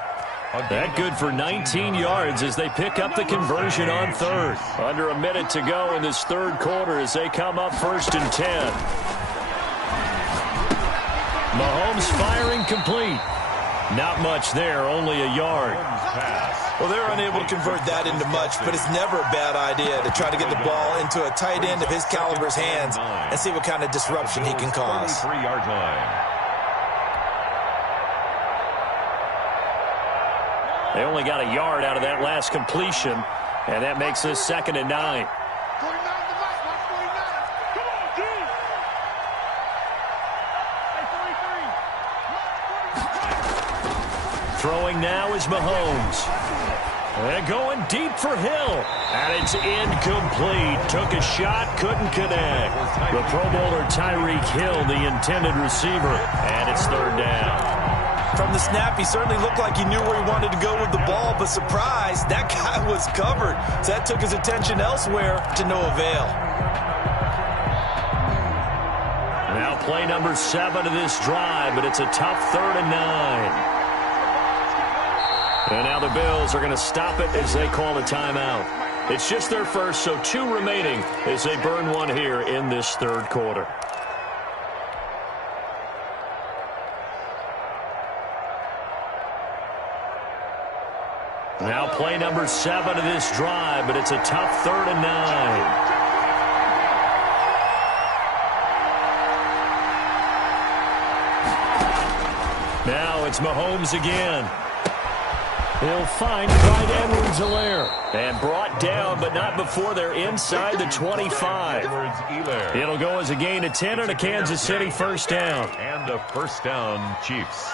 That good for 19 yards as they pick up the conversion on 3rd. Under a minute to go in this 3rd quarter as they come up 1st and 10. Mahomes firing complete. Not much there, only a yard. Well, they're unable to convert that into much, but it's never a bad idea to try to get the ball into a tight end of his caliber's hands and see what kind of disruption he can cause. 3-yard line. They only got a yard out of that last completion, and that makes this 2nd and 9. Throwing now is Mahomes. And going deep for Hill. And it's incomplete. Took a shot, couldn't connect. The Pro Bowler Tyreek Hill, the intended receiver. And it's third down. From the snap, he certainly looked like he knew where he wanted to go with the ball, but surprise, that guy was covered. So that took his attention elsewhere to no avail. Now play number 7 of this drive, but it's a tough 3rd and 9. And now the Bills are going to stop it as they call a timeout. It's just their first, so 2 remaining as they burn one here in this 3rd quarter. Now play number 7 of this drive, but it's a tough 3rd and 9. Now it's Mahomes again. He'll find Clyde Edwards-Helaire. And brought down, but not before they're inside the 25. It'll go as a gain of 10 and a Kansas City first down. And a first down, Chiefs.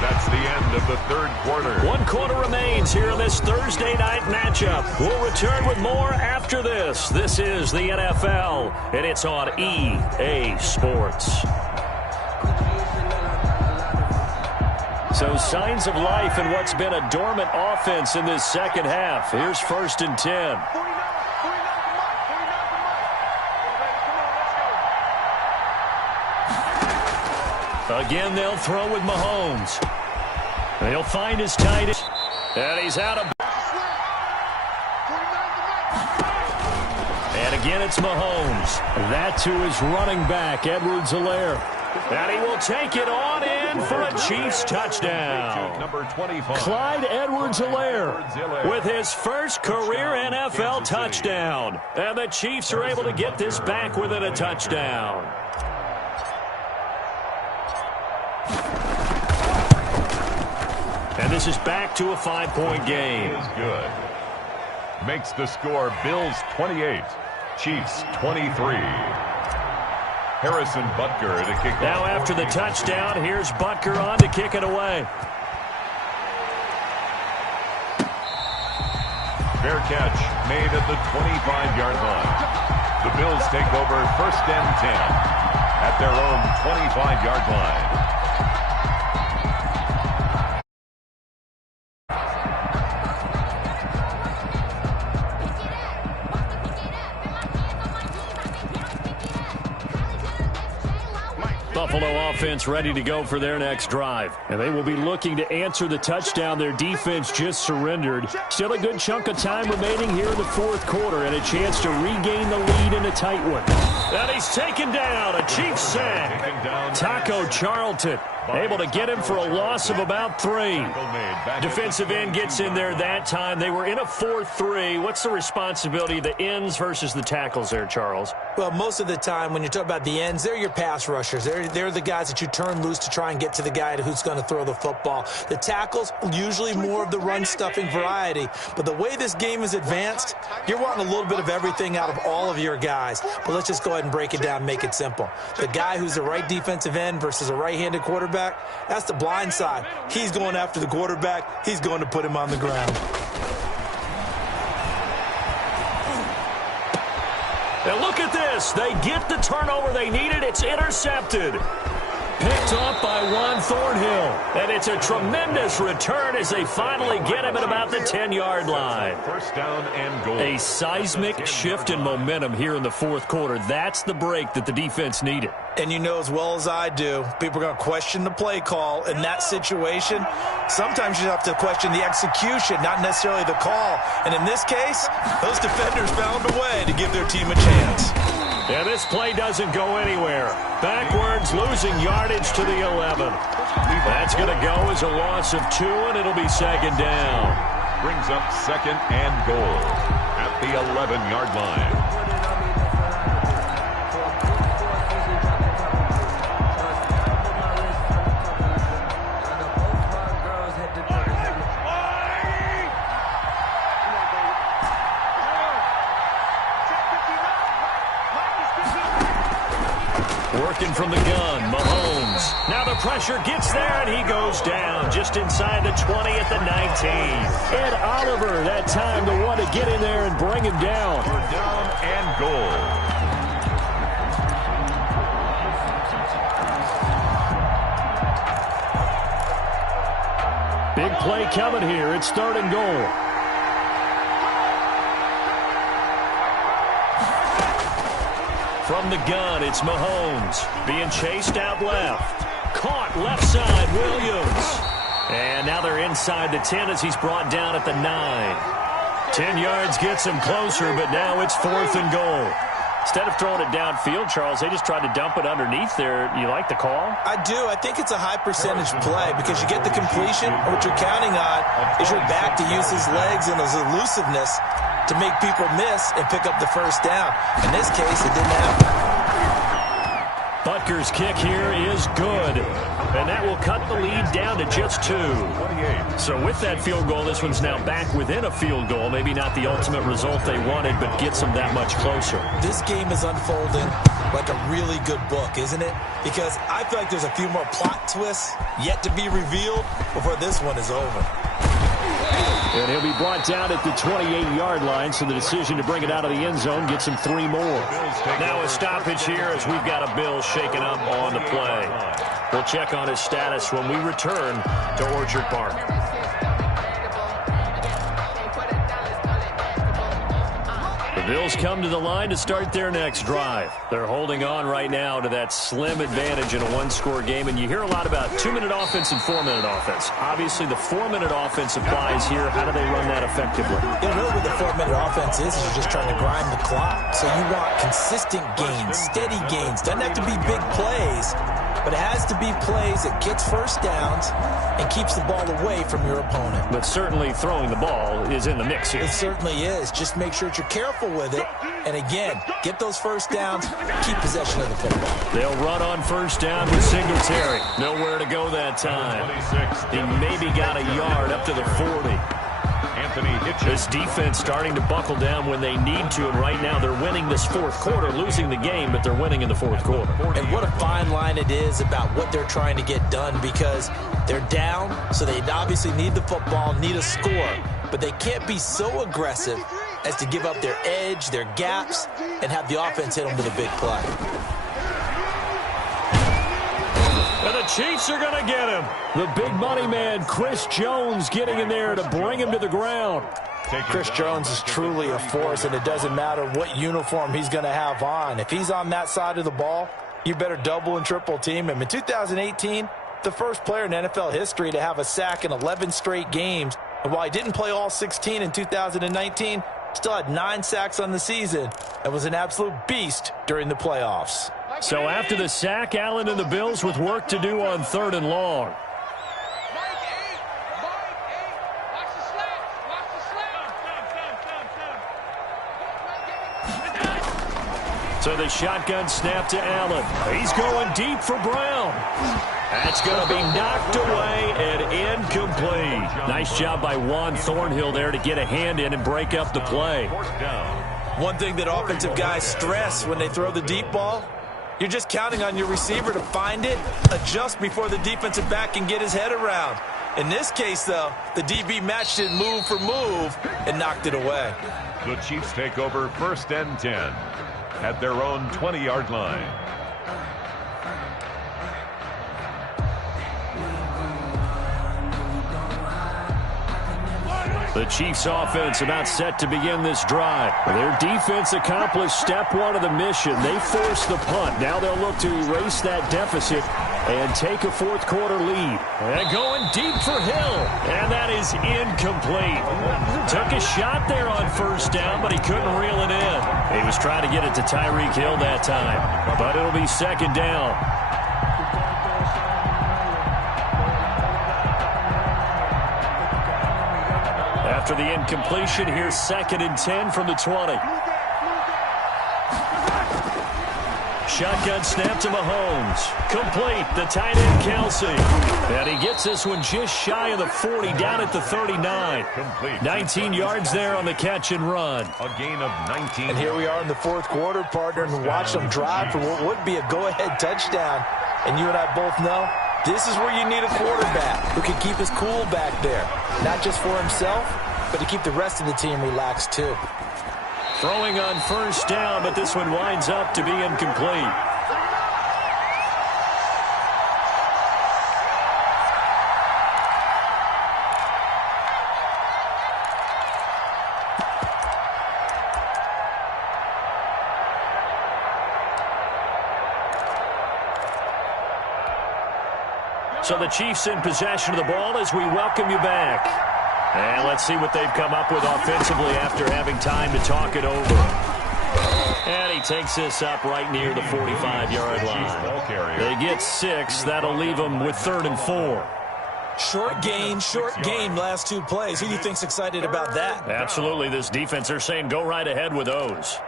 That's the end of the 3rd quarter. 1 quarter remains here in this Thursday night matchup. We'll return with more after this. This is the NFL, and it's on EA Sports. So signs of life in what's been a dormant offense in this second half. Here's 1st and 10. Again, they'll throw with Mahomes. They'll find his tight end. And he's out of... And again, it's Mahomes. That to his running back, Edwards-Helaire. And he will take it on in for a Chiefs touchdown. Number 25. Clyde Edwards-Helaire with his first career NFL touchdown. And the Chiefs are able to get this back within a touchdown. And this is back to a 5-point game. Is good. Makes the score Bills 28, Chiefs 23. Harrison Butker to kick off. Now after the touchdown, here's Butker on to kick it away. Fair catch made at the 25-yard line. The Bills take over 1st and 10 at their own 25-yard line. Buffalo offense ready to go for their next drive. And they will be looking to answer the touchdown their defense just surrendered. Still a good chunk of time remaining here in the 4th quarter and a chance to regain the lead in a tight one. And he's taken down. A Chiefs sack. Taco Charlton able to get him for a loss of about 3. Defensive end gets in there that time. They were in a 4-3. What's the responsibility of the ends versus the tackles there, Charles? Well, most of the time when you talk about the ends, they're your pass rushers. They're the guys that you turn loose to try and get to the guy who's going to throw the football. The tackles, usually more of the run-stuffing variety. But the way this game is advanced, you're wanting a little bit of everything out of all of your guys. But let's just go ahead and break it down and make it simple. The guy who's the right defensive end versus a right-handed quarterback, that's the blind side. He's going after the quarterback. He's going to put him on the ground. And look at this. They get the turnover they needed. It's intercepted. Picked off by Juan Thornhill. And it's a tremendous return as they finally get him at about the 10-yard line. First down and goal. A seismic shift in momentum here in the 4th quarter. That's the break that the defense needed. And you know as well as I do, people are going to question the play call in that situation. Sometimes you have to question the execution, not necessarily the call. And in this case, those defenders found a way to give their team a chance. And this play doesn't go anywhere. Backwards, losing yardage to the 11. That's going to go as a loss of 2, and it'll be 2nd down. Brings up 2nd and goal at the 11-yard line. Working from the gun, Mahomes. Now the pressure gets there, and he goes down just inside the 20 at the 19. Ed Oliver, that time the one to get in there and bring him down. Down and goal. Big play coming here. It's 3rd and goal. From the gun, it's Mahomes. Being chased out left. Caught left side, Williams. And now they're inside the 10 as he's brought down at the 9. 10 yards gets him closer, but now it's 4th and goal. Instead of throwing it downfield, Charles, they just tried to dump it underneath there. You like the call? I do. I think it's a high percentage play because you get the completion. What you're counting on is your back to use his legs and his elusiveness to make people miss and pick up the first down. In this case, it didn't happen. Butker's kick here is good. And that will cut the lead down to just 2. So with that field goal, this one's now back within a field goal. Maybe not the ultimate result they wanted, but gets them that much closer. This game is unfolding like a really good book, isn't it? Because I feel like there's a few more plot twists yet to be revealed before this one is over. And he'll be brought down at the 28-yard line, so the decision to bring it out of the end zone gets him 3 more. Now a stoppage here as we've got a Bill shaken up on the play. We'll check on his status when we return to Orchard Park. The Bills come to the line to start their next drive. They're holding on right now to that slim advantage in a 1-score game, and you hear a lot about 2-minute offense and 4-minute offense. Obviously, the 4-minute offense applies here. How do they run that effectively? Really what the 4-minute offense is you're just trying to grind the clock. So you want consistent gains, steady gains. Doesn't have to be big plays, but it has to be plays that gets first downs and keeps the ball away from your opponent. But certainly throwing the ball is in the mix here. It certainly is. Just make sure that you're careful with it. And again, get those first downs, keep possession of the football. They'll run on first down with Singletary. Nowhere to go that time. He maybe got a yard up to the 40. This defense starting to buckle down when they need to, and right now they're winning this 4th quarter, losing the game, but they're winning in the 4th quarter. And what a fine line it is about what they're trying to get done, because they're down, so they obviously need the football, need a score, but they can't be so aggressive as to give up their edge, their gaps, and have the offense hit them with a big play. And the Chiefs are going to get him. The big money man, Chris Jones, getting in there to bring him to the ground. Chris Jones is truly a force, and it doesn't matter what uniform he's going to have on. If he's on that side of the ball, you better double and triple team him. In 2018, the first player in NFL history to have a sack in 11 straight games. And while he didn't play all 16 in 2019, still had 9 sacks on the season and was an absolute beast during the playoffs. So after the sack, Allen and the Bills with work to do on 3rd and long. So the shotgun snap to Allen. He's going deep for Brown. That's going to be knocked away and incomplete. Nice job by Juan Thornhill there to get a hand in and break up the play. One thing that offensive guys stress when they throw the deep ball, you're just counting on your receiver to find it, adjust before the defensive back can get his head around. In this case, though, the DB matched it move for move and knocked it away. The Chiefs take over 1st and 10 at their own 20-yard line. The Chiefs offense about set to begin this drive. Their defense accomplished step 1 of the mission. They forced the punt. Now they'll look to erase that deficit and take a 4th quarter lead. And going deep for Hill. And that is incomplete. Took a shot there on 1st down, but he couldn't reel it in. He was trying to get it to Tyreek Hill that time. But it'll be 2nd down. After the incompletion, here's 2nd and 10 from the 20. shotgun snap to Mahomes. Complete, the tight end Kelsey. And he gets this one just shy of the 40, down at the 39. Complete. 19 yards there on the catch and run. A gain of 19. And here we are in the fourth quarter, partner, and watch them drive for what would be a go-ahead touchdown. And you and I both know this is where you need a quarterback who can keep his cool back there. Not just for himself, but to keep the rest of the team relaxed too. Throwing on first down, but this one winds up to be incomplete. So the Chiefs in possession of the ball as we welcome you back. And let's see what they've come up with offensively after having time to talk it over. And he takes this up right near the 45-yard line. They get 6. That'll leave them with 3rd and 4. Short game, last 2 plays. Who do you think's excited about that? Absolutely. This defense, they're saying go right ahead with those.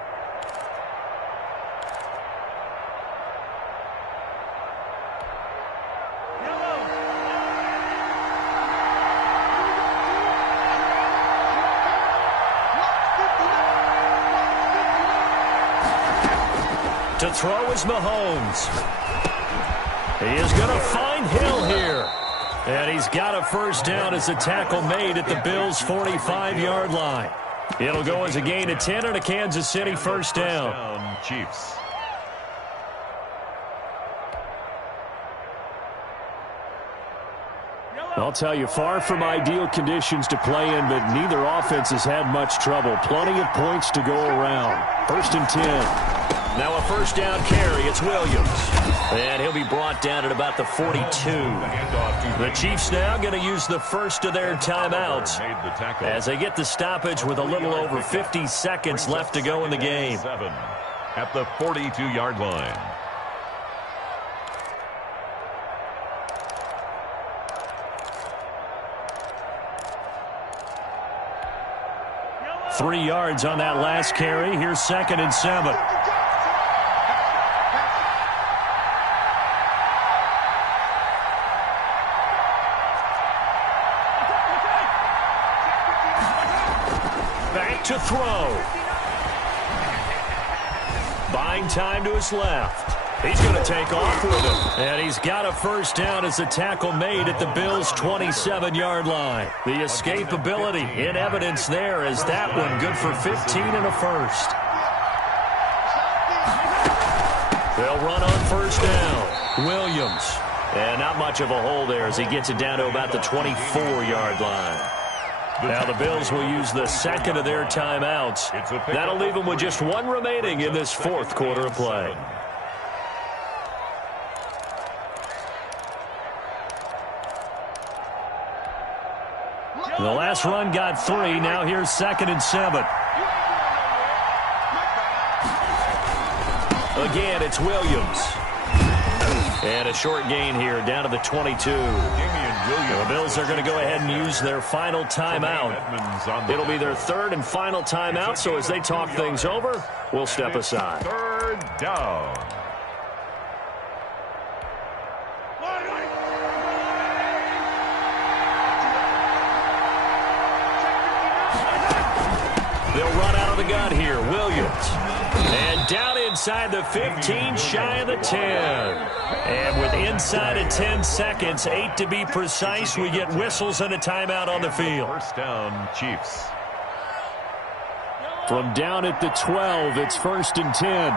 To throw is Mahomes. He is going to find Hill here. And he's got a first down as a tackle made at the Bills' 45-yard line. It'll go as a gain of 10 and a Kansas City first down. Chiefs. I'll tell you, far from ideal conditions to play in, but neither offense has had much trouble. Plenty of points to go around. 1st and 10. Now a first down carry. It's Williams. And he'll be brought down at about the 42. The Chiefs now going to use the first of their timeouts as they get the stoppage with a little over 50 seconds left to go in the game. At the 42-yard line. Three yards on that last carry. Here's 2nd and 7. Back to throw. Buying time to his left. He's going to take off with it. And he's got a first down as a tackle made at the Bills' 27-yard line. The escapability in evidence there as that one good for 15 and a first. They'll run on first down. Williams. And not much of a hole there as he gets it down to about the 24-yard line. Now the Bills will use the second of their timeouts. That'll leave them with just one remaining in this fourth quarter of play. The last run got 3. Now here's 2nd and 7. Again, it's Williams. And a short gain here down to the 22. The Bills are going to go ahead and use their final timeout. It'll be their 3rd and final timeout, so as they talk things over, we'll step aside. 3rd down. They'll run out of the gun here. Williams. And down inside the 15, shy of the 10. And with inside of 10 seconds, 8 to be precise, we get whistles and a timeout on the field. First down, Chiefs. From down at the 12, it's 1st and 10.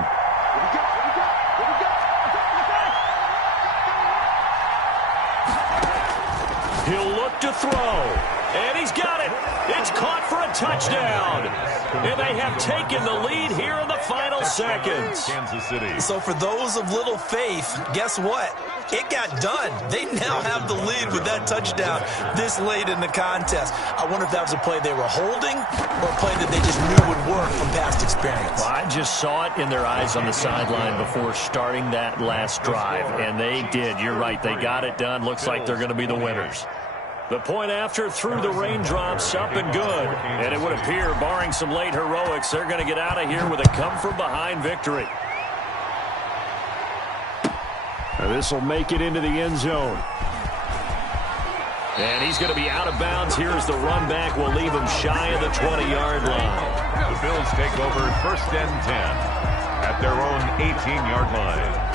He'll look to throw. And he's got it. It's caught for a touchdown. And they have taken the lead here in the final seconds. Kansas City. So for those of little faith, guess what? It got done. They now have the lead with that touchdown this late in the contest. I wonder if that was a play they were holding or a play that they just knew would work from past experience. Well, I just saw it in their eyes on the sideline before starting that last drive, and they did. You're right. They got it done. Looks like they're going to be the winners. The point after through the raindrops, up and good. And it would appear, barring some late heroics, they're going to get out of here with a come-from-behind victory. This will make it into the end zone. And he's going to be out of bounds. Here's the run back. Will leave him shy of the 20-yard line. The Bills take over 1st and 10 at their own 18-yard line.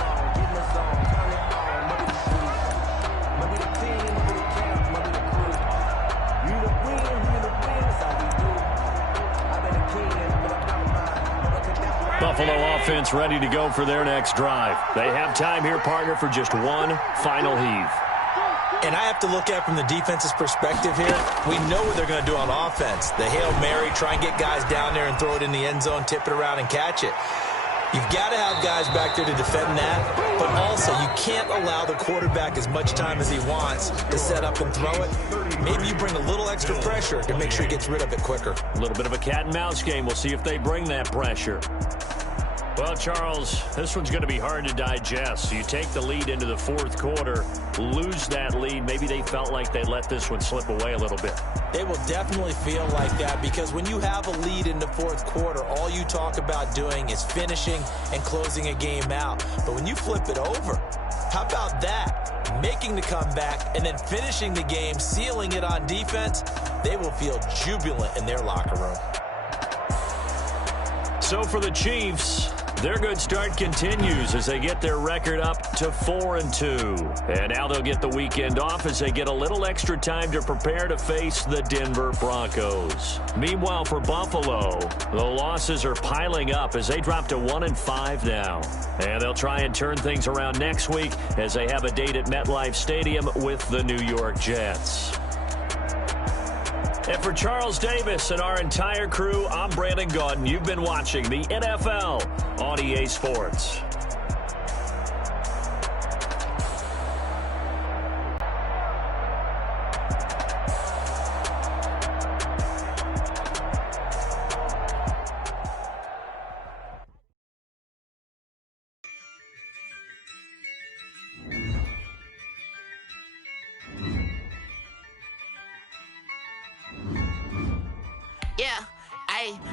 Buffalo offense ready to go for their next drive. They have time here, partner, for just one final heave. And I have to look at it from the defense's perspective here. We know what they're going to do on offense. The Hail Mary, try and get guys down there and throw it in the end zone, tip it around and catch it. You've got to have guys back there to defend that, but also you can't allow the quarterback as much time as he wants to set up and throw it. Maybe you bring a little extra pressure to make sure he gets rid of it quicker. A little bit of a cat and mouse game. We'll see if they bring that pressure. Well, Charles, this one's going to be hard to digest. You take the lead into the 4th quarter, lose that lead. Maybe they felt like they let this one slip away a little bit. It will definitely feel like that because when you have a lead in the 4th quarter, all you talk about doing is finishing and closing a game out. But when you flip it over, how about that? Making the comeback and then finishing the game, sealing it on defense, they will feel jubilant in their locker room. So for the Chiefs, their good start continues as they get their record up to 4-2. And now they'll get the weekend off as they get a little extra time to prepare to face the Denver Broncos. Meanwhile, for Buffalo, the losses are piling up as they drop to 1-5 now. And they'll try and turn things around next week as they have a date at MetLife Stadium with the New York Jets. And for Charles Davis and our entire crew, I'm Brandon Gaudin. You've been watching the NFL on EA Sports.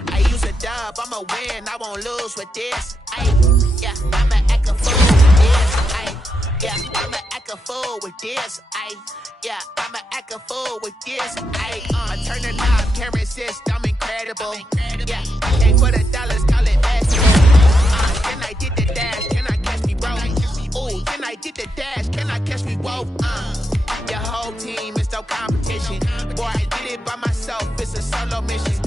I use a dub, I'ma win, I won't lose with this. Yeah, I'ma act a fool with this. Yeah, I'ma act a fool with this. Yeah, I'ma act a fool with this. I turn the knob, camera assist, I'm incredible. Yeah, and for the dollars, call it basketball. Then I did the dash, can I catch me, bro? Ooh, then I did the dash, can I catch me, whoa? Your whole team is no competition. Boy, I did it by myself, it's a solo mission.